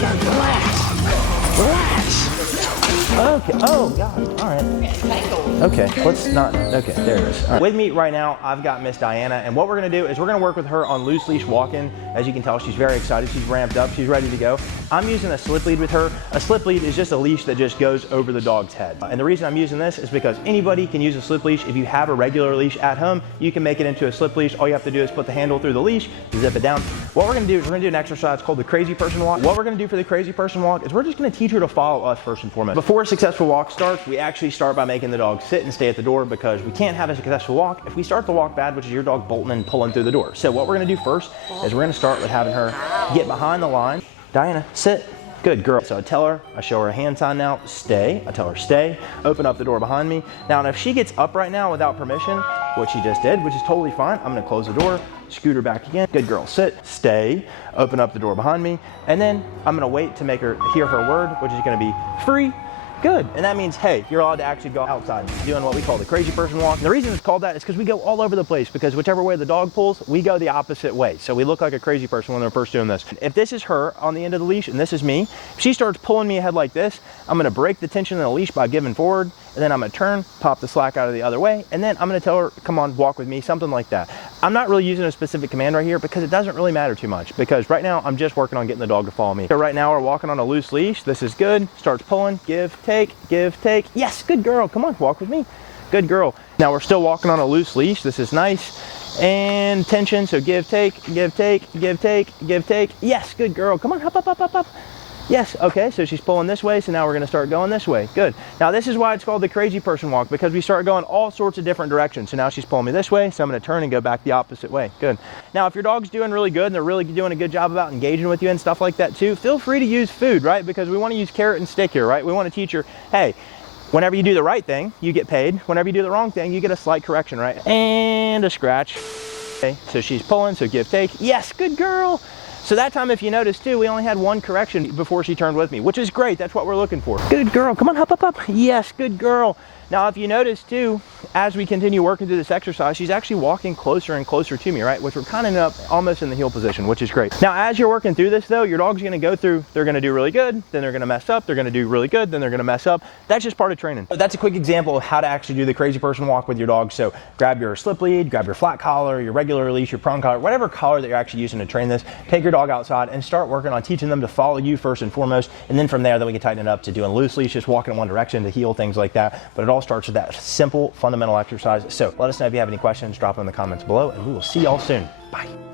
Relax. Relax. Okay. Oh, God. All right. Okay. Let's not. Okay. There it is. Right. With me right now, I've got Miss Diana, and what we're going to do is we're going to work with her on loose leash walking. As you can tell, she's very excited. She's ramped up. She's ready to go. I'm using a slip lead with her. A slip lead is just a leash that just goes over the dog's head. And the reason I'm using this is because anybody can use a slip leash. If you have a regular leash at home, you can make it into a slip leash. All you have to do is put the handle through the leash, zip it down. What we're going to do is we're going to do an exercise called the crazy person walk. What we're going to do for the crazy person walk is we're just going to teach her to follow us first and foremost. Before a successful walk starts, we actually start by making the dog sit and stay at the door, because we can't have a successful walk if we start the walk bad, which is your dog bolting and pulling through the door. So what we're going to do first is we're going to start with having her get behind the line. Diana, sit. Good girl. So I tell her, I show her a hand sign now, stay. I tell her stay, open up the door behind me. Now, and if she gets up right now without permission, what she just did, which is totally fine, I'm gonna close the door, scoot her back again. Good girl, sit, stay, open up the door behind me, and then I'm gonna wait to make her hear her word, which is gonna be free. Good. And that means, hey, you're allowed to actually go outside doing what we call the crazy person walk. And the reason it's called that is because we go all over the place, because whichever way the dog pulls, we go the opposite way. So we look like a crazy person when they're first doing this. If this is her on the end of the leash and this is me, if she starts pulling me ahead like this, I'm going to break the tension in the leash by giving forward, and then I'm going to turn, pop the slack out of the other way, and then I'm going to tell her, come on, walk with me, something like that. I'm not really using a specific command right here because it doesn't really matter too much, because right now I'm just working on getting the dog to follow me. So right now we're walking on a loose leash. This is good. Starts pulling, give, take, give, take. Yes, good girl. Come on, walk with me. Good girl. Now we're still walking on a loose leash. This is nice. And tension, so give, take, give, take, give, take, give, take. Yes, good girl. Come on, hop, up, up, up, up. Yes, okay, so she's pulling this way, so now we're gonna start going this way. Good. Now this is why it's called the crazy person walk, because we start going all sorts of different directions. So now she's pulling me this way, so I'm gonna turn and go back the opposite way. Good. Now if your dog's doing really good and they're really doing a good job about engaging with you and stuff like that too, feel free to use food, right? Because we wanna use carrot and stick here, right? We wanna teach her, hey, whenever you do the right thing, you get paid. Whenever you do the wrong thing, you get a slight correction, right? And a scratch. Okay, so she's pulling, so give, take. Yes, good girl. So that time, if you notice too, we only had one correction before she turned with me, which is great. That's what we're looking for. Good girl. Come on, hop, up, up. Yes, good girl. Now, if you notice too, as we continue working through this exercise, she's actually walking closer and closer to me, right? Which we're kind of up almost in the heel position, which is great. Now, as you're working through this though, your dog's going to go through, they're going to do really good, then they're going to mess up, they're going to do really good, then they're going to mess up. That's just part of training. That's a quick example of how to actually do the crazy person walk with your dog. So grab your slip lead, grab your flat collar, your regular leash, your prong collar, whatever collar that you're actually using to train this, take your dog outside and start working on teaching them to follow you first and foremost. And then from there, then we can tighten it up to doing loose leash, just walking in one direction to heel, things like that. But it all starts with that simple fundamental exercise. So let us know if you have any questions, drop them in the comments below, and we will see y'all soon. Bye.